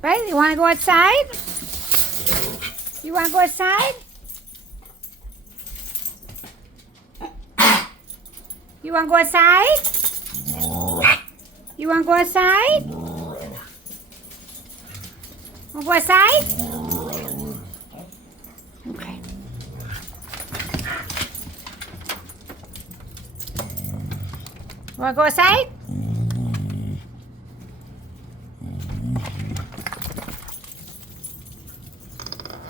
Right? You want to go outside? You want to go outside? You want to go outside? You want to go outside? Want to go outside? Okay. Want to go outside?